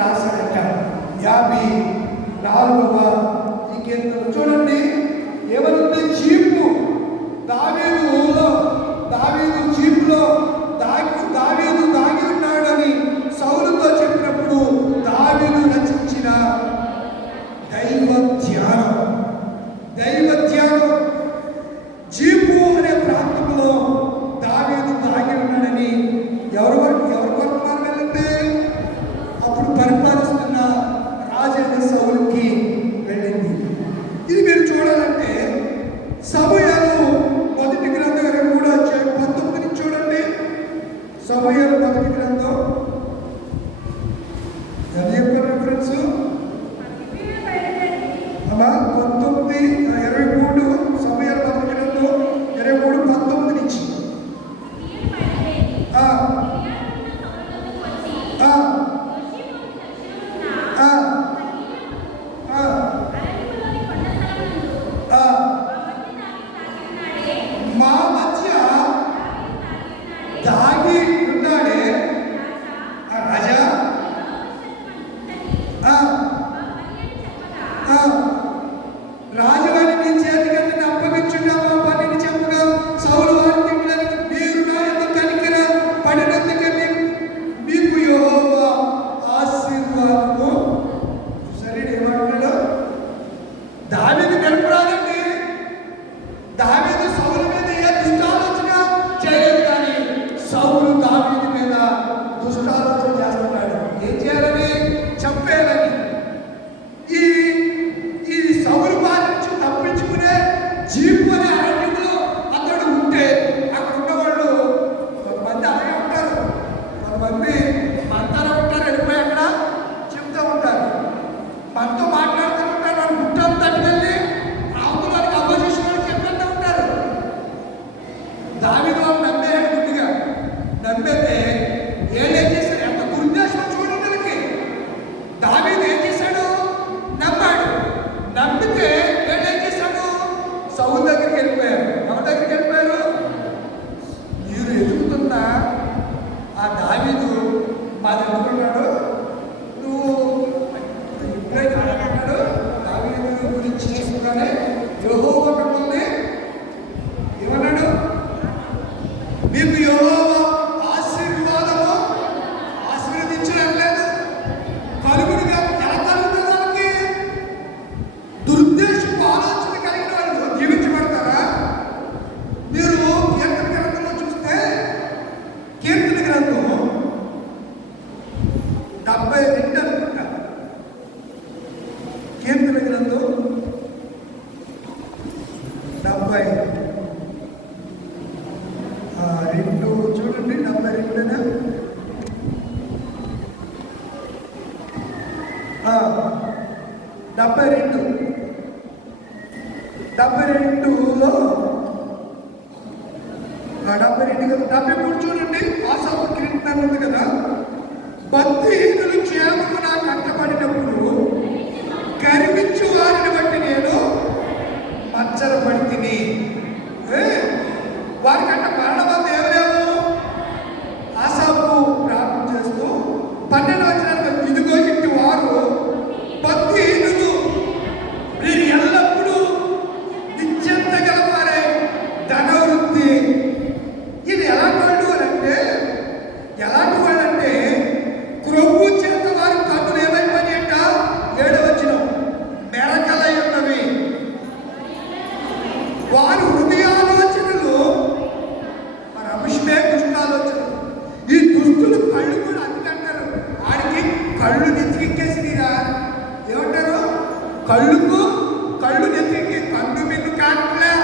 రాశాడట. 54వ ఈ కీర్తన చూడండి, ఏమనుంది? చీపు దావీదు చీపులో దావీదు దాగి ఉన్నాడని సౌలుతో చెప్పినప్పుడు దావీదు రచించిన దైవ ధ్యానం జీపు అనే ప్రాంతంలో దావీదు దాగి ఉన్నాడని ఎవరు వర్తమానం వెళ్ళింది? అప్పుడు పరిపాలిస్తున్న రాజైన సౌలుకి వెళ్ళింది. ఇది మీరు చూడాలంటే సమూయేలు మొదటి గ్రంథం 23:19 చూడండి. సమూయేలు మొదటి గ్రంథం ఎంత చెప్పారు ఫ్రెండ్స్? 23 సమూయేలు మొదటి గ్రంథం 23:19 నుంచి మా మధ్య దాగి ఉన్నాడే రాజా. రాజుగారి నీ చేతికి అప్పగించున్నామా పనిని చెప్పగా సౌలు వారి తింటానికి మీరు నా ఎందుకు కనికర పడినందుకని మీకు యెహోవా ఆశీర్వాదము. సరే ఏమంటాడు? దావీదు గెలుపురాదండి. దావీదు సౌలు మీద ఏ దుష్టాలోచన చేయలేదు, కానీ సౌలు దావీదు మీద దుష్టాలోచన చేస్తున్నాడు. ఏం చేయాలని? చంపేయాలని. ఈ సౌలు బారి నుంచి తప్పించుకునే జీపు అనే అరణ్యంలో అతడు ఉంటే అక్కడ ఉన్నవాళ్ళు కొంతమంది అలాగే ఉంటారు, కొంతమంది మనతోనే ఉంటారు, వెళ్ళిపోయి అక్కడ చెప్తూ ఉంటారు, మనతో మాట్లాడుతూ ఉంటారు. వాళ్ళు గుట్టం తట్టుకెళ్ళి రావుతులకు అపోజిషన్ వాళ్ళు చెప్పేస్తూ ఉంటారు. దావీదు వాళ్ళు నమ్మేయాడు. గుడ్డిగా నమ్మితే ఏం చేశారు? ఎంత దుర్దేశం చూడండి. దావీదు ఏం చేశాడు? నమ్మాడు. నమ్మితే ఏం చేశాడు? సౌలు దగ్గరికి వెళ్ళిపోయారు. ఎవరి దగ్గరికి వెళ్ళిపోయారు? మీరు ఎదుగుతున్న ఆ దావీదు మా దగ్గర ఉన్నాడు, నువ్వు ఎప్పుడైతే అడగన్నాడు దావీదు గురించి చెప్పగానే యెహోవా మిమ్మల్ని ఏమన్నాడు? మీకు యెహోవా ఆశీర్వాదము ఆశీర్వదించడం లేదు. కలుగుడుగా ఎలా కలుగుతుంది? దానికి దురుద్దేశపు ఆలోచన కలిగిన వాళ్ళు జీవించబడతారా? మీరు కీర్తన గ్రంథంలో చూస్తే కీర్తన గ్రంథం 72 అనుకుంటా. కీర్తన గ్రంథం 72 చూడండి. 72 72లో 73 చూడండి. ఆసాపు కీర్తన ఉంది కదా. భక్తిహీనులు క్షేమము నా కట్టబడినప్పుడు కరిపించు వారిని బట్టి నేను మచ్చరపడితిని. వారికంట మరణమంది ఎవరేమో ఆసాపు ప్రార్థన చేస్తూ 12వ వచనంలో ఇదిగో ఇంటి వారు భక్తిహీనులు, వీరు ఎల్లప్పుడూ నిశ్చింత గలవారే ధనవృద్ధి. ఇది ఎలాంటి వాళ్ళంటే క్రొవ్వు చేత వారి కన్నులు ఏమైపోయాయంట? 7వ వచనం మెరకలై ఉన్నవి. వారి హృదయాలోచనలు మరి అభిషమే దుష్టాలోచనలు. ఈ దుస్తులు కళ్ళు కూడా అందుకంటారు. ఆడికి కళ్ళు నెత్తికెక్కేసిరా. ఏమంటారు? కళ్ళు నెత్తికి కన్ను మిన్ను కానట్లేదు.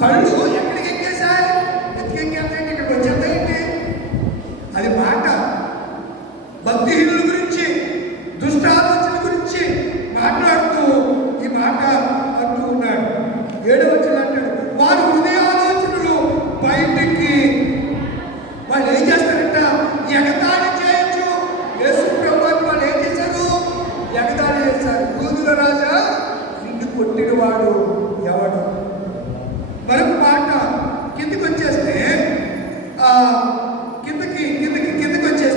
కళ్ళు ఎక్కడికి ఎక్కేసాయి? నెత్తికెక్కేస్తాయంటే ఇక్కడికి వచ్చేస్తాయండి. అది మాట. భక్తిహీనుల గురించి దుష్టాలోచన గురించి మాట్లాడుతూ ఈ మాట అంటూ ఉన్నాడు. 7వ వచనం అంటాడు, వారి హృదయాలోచనలు బయటికి. వాళ్ళు ఏం చేస్తారంట? ఎగతాళి చేయొచ్చు. యేసు ప్రభువుని వాళ్ళు ఏం చేశారు? ఎగతాళి చేశారు. యూదుల రాజా నిన్ను కొట్టినవాడు ఎవడు? మరొక మాట కిందికి వచ్చేస్తే కిందకి వచ్చేస్తే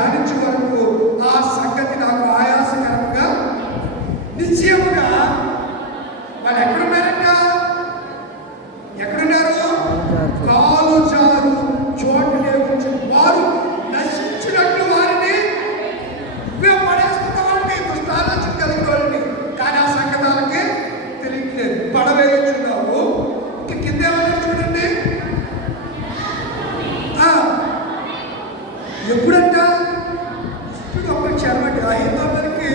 ధ్యానించే వరకు ఆ సంగతి నాకు ఆయాసకరంగా నిశ్చయముగా వాళ్ళు ఎక్కడున్నారంట? ఎక్కడున్నారు? కాలు జారు చోటు లేవచ్చు. వారు నశించినట్లు వారిని పడేస్తున్న వాళ్ళని, దుష్టాలోచన కలిగిన వాళ్ళని. కానీ ఆ సంగతాలకి తెలియట్లేదు. పడవేయుచున్నావు. ఇంక కింద ఏమన్నా చూడండి. ఎప్పుడంట? ఒక్క క్షణం అండి. అహితోపలికి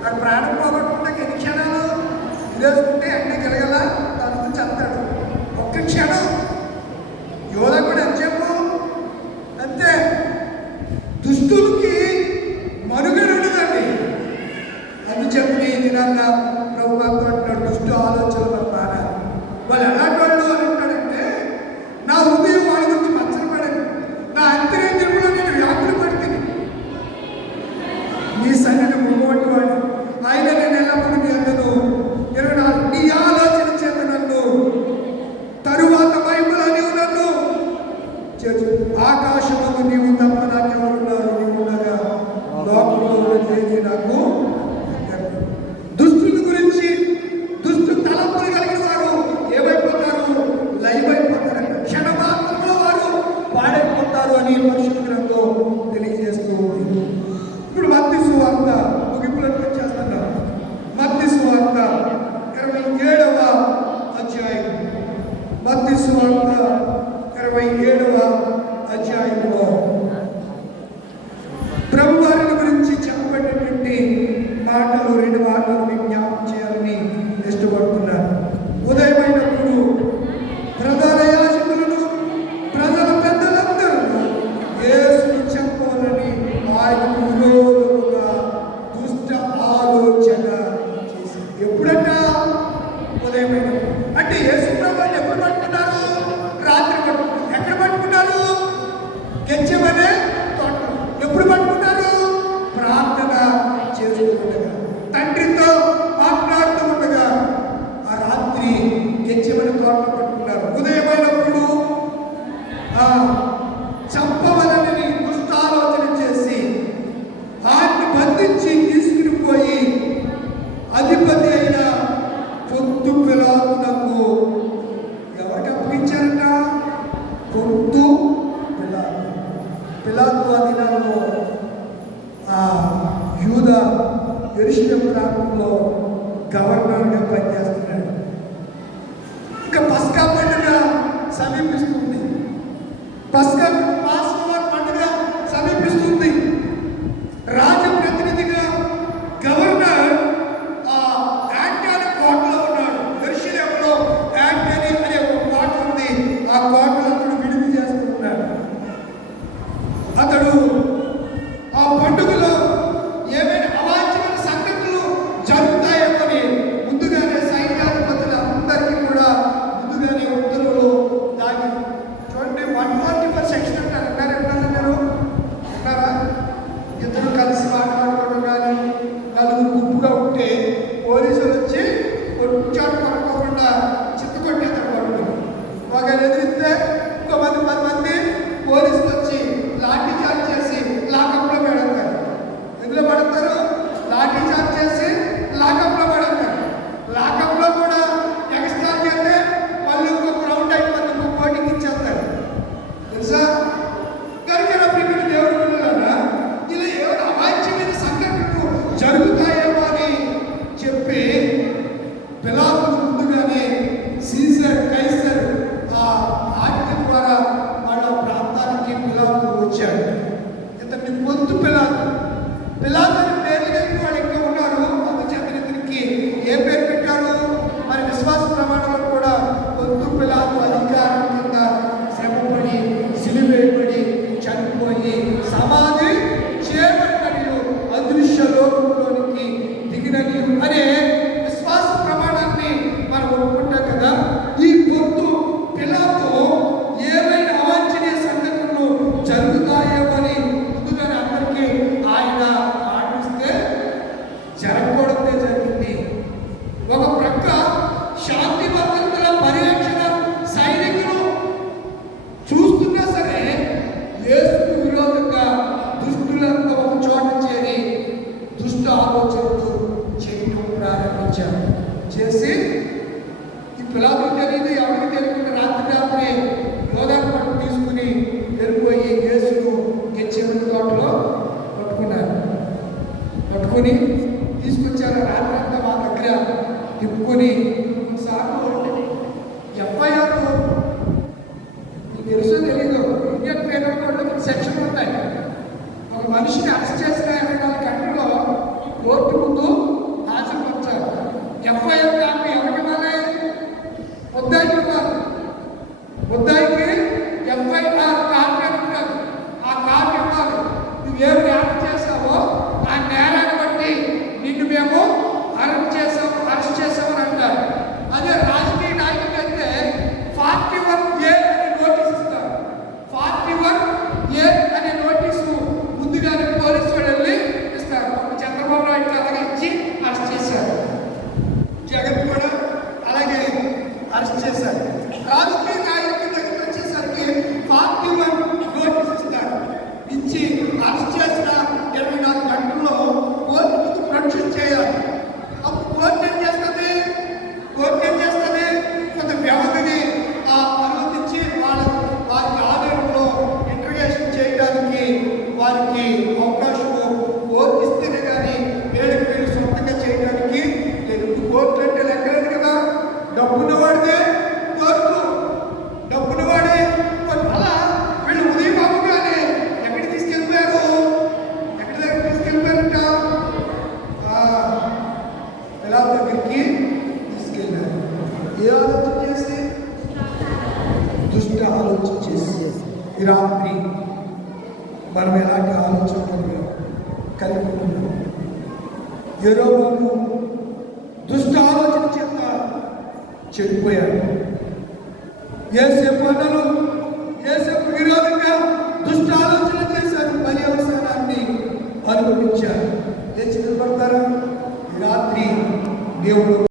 నాకు ప్రాణం పోగొట్టుకుంటే ఎన్ని క్షణాలు ఇదేసుకుంటే అన్నీ గెలగల తను చెప్తాడు. ఒక్క క్షణం. యోధ కూడా ఎంతసేపు అంతే. దుస్తులకి మనుగడ ఉండదండి. అందుచేత ఈ దినాన్న ప్రభు అంటున్నాడు, దుష్టు ఆలోచనలు మన ప్రాణాలు. వాళ్ళు ఎలాంటి వాళ్ళు అని అంటాడంటే, నా హృదయం వాళ్ళ గురించి మచ్చలు పడింది, నా అంతరేంద్రియంలో నేను వ్యాధులు పడుతుంది. నీ సన్నిధి మొగొట్టి వాడు ఆయన నేను ఎల్లప్పుడూ నీ అందను 24 నీ ఆలోచన చేత నన్ను తరువాత బైబిల్ నీవు నన్ను ఆకాశముకు నీవు తప్ప నాకెవరున్నారు? నీవు ఉండగా లోకంలో ఏది నాకు. దుస్తుల గురించి దుస్తు తలంపులు కలిగిన వారు ఏమైపోతారు? లైవ్ అయిపోతారు. క్షణమాత్రంలో వారు పాడైపోతారు అని పరిశుద్ధ గ్రంథం తెలియజేస్తూ ఉంది. ఇప్పుడు మత్తయి సువార్త ముగింపులకు వచ్చేస్తున్నాం. మత్తయి సువార్త 27వ అధ్యాయం. మత్తయి సువార్త 27వ అధ్యాయంలో ప్రభు వారిని గురించి చెప్పబడినటువంటి మాటలు, 2 మాటలు మీకు జ్ఞాపకం చేయాలని ఇష్టపడుతున్నారు. ఉదయమైనప్పుడు ప్రధాన యాజకులను ప్రజల పెద్దలందరూ యేసును చెప్పాలని ఆయనకు విరోధముగా దుష్ట ఆలోచన చేశారు. ఎప్పుడంట? ఉదయమైనప్పుడు. అంటే యేసు ప్రభువుని ఎప్పుడు పట్టుకున్నారు? రాత్రి పట్టుకున్నారు. ఎక్కడ పట్టుకున్నారు? గెచ్చమనే తోట. ఎప్పుడు పట్టుకున్నారు? ప్రార్థన చేసుకుంటుండగా, తండ్రితో మాట్లాడుతూ ఉండగా ఆ రాత్రి గెచ్చమనే తోటలో పట్టుకున్నారు. ఉదయమైనప్పుడు చంపవలని దుష్టాలోచన చేసి ఆయన్ని బంధించి తీసుకుని పోయి అధిపతి అయిన పొద్దు పిలాతునకు ఎవరికి అప్పగించారట? పొద్దు పిలాతు ఆ దినాల్లో యూద యెరూషలేము ప్రాంతంలో గవర్నర్గా పనిచేస్తున్నాడు. ఇంకా పస్కా పండుగ సమీపిస్తుంది. పస్కా పండుగ సమీపిస్తుంది. రాజప్రతినిధిగా గవర్నర్ యాంటనీ కోటలో ఉన్నాడు. యెరూషలేములో యాంటనీ అనే ఒక కోట ఉంది. ఆ కోటలో అతడు విడిది చేస్తూ ఉన్నాడు. అతడు ఆ పండుగలో ఏమైనా అవాంఛనీయ సంగతులు జరుగుతాయేమని ముందుగానే సైన్యాధిపతులందరికీ కూడా ముందుగానే ఉత్తర్వులు దాగి చూడండి. 144 సెక్షన్ అంటారు. ఎన్నారా? ఇద్దరు కలిసి మాట్లాడుకోవడం కానీ, నలుగురు గుంపుగా ఉంటే పోలీసులు వచ్చి కొట్టాడు పడుకోకుండా చిత్త కొట్టేదాడు. వాళ్ళు ఒకరు ఎదిరిస్తే ఇంకో 10 మంది పోలీసులు వచ్చి లాఠీ చార్జ్ చేసి లాకప్లో పెడతారు. పట్టుకొని తీసుకొచ్చారు. రాత్రి అంతా మా దగ్గర తిప్పుకొని కొన్నిసార్లు ఎఫ్ఐఆర్ మీకు తెలుసో తెలీదు, ఇండియన్ పీనల్ కోడ్లో సెక్షన్ ఉన్నాయి. ఒక మనిషిని అరెస్ట్ చేసిన 24 గంటల్లో కోర్టు ముందు హాజరుపరిచారు. ఎఫ్ఐఆర్ కాపీ ఎవరికి ఇవ్వాలి? ముద్దాయికి ఇవ్వాలి. ముద్దాయికి ఎఫ్ఐఆర్ కాపీ అని ఉంటుంది. ఆ కాపీ ఇవ్వాలి. నువ్వేం నేరం చేసావో ఆ నేరాన్ని బట్టి నిన్ను మేము అరెస్ట్ చేసామని అంటారు. అదే రాజకీయ నాయకులు అయితే 41A అనే నోటీస్ ఇస్తారు. 41A అనే నోటీసు ముందుగానే పోలీసు వాళ్ళు వెళ్ళి ఇస్తారు. చంద్రబాబు నాయుడు అలాగే ఇచ్చి అరెస్ట్ చేశారు. జగన్ కూడా అలాగే అరెస్ట్ చేశారు. రాజకీయ నాయకుల దగ్గర వచ్చేసరికి 41 నోటీస్ ఇస్తారు. ఇచ్చి అరెస్ట్ చేసిన 24 గంటల్లో కోర్టు ముందు ప్రొడ్యూస్ చేయాలి. అప్పుడు కోర్టు ఏం చేస్తుంది? కొంత వ్యవధిని అనుమతించి వారికి ఆధారంలో ఇంటర్గేషన్ చేయడానికి వారికి అవకాశం కోర్టు ఇస్తేనే కానీ వీళ్ళు సొంతంగా చేయడానికి లేదు. కోర్టు అంటే లెక్కలేదు కదా, డబ్బున్న వాడితే కోర్టు, డబ్బున్న వాడే అలా వీళ్ళు ఉదయం అవ్వగానే ఎక్కడికి తీసుకెళ్ళిపోయారంట? ఎలా దగ్గరికి తీసుకెళ్ళారు. ఏ ఆలోచన చేసి? దుష్ట ఆలోచన చేసి. ఈ రాత్రి మనం ఎలాంటి ఆలోచనలు కలిగి ఉంటున్నాం? యెరొబాము దుష్ట ఆలోచన చేత చెడిపోయాడు. యేసేపు అన్నలు యేసేపు విరోధంగా దుష్ట ఆలోచన చేశారు. పర్యవసానాన్ని అనుభవించారు. లేచి నిలబడతారా? ఈ రాత్రి దేవుడు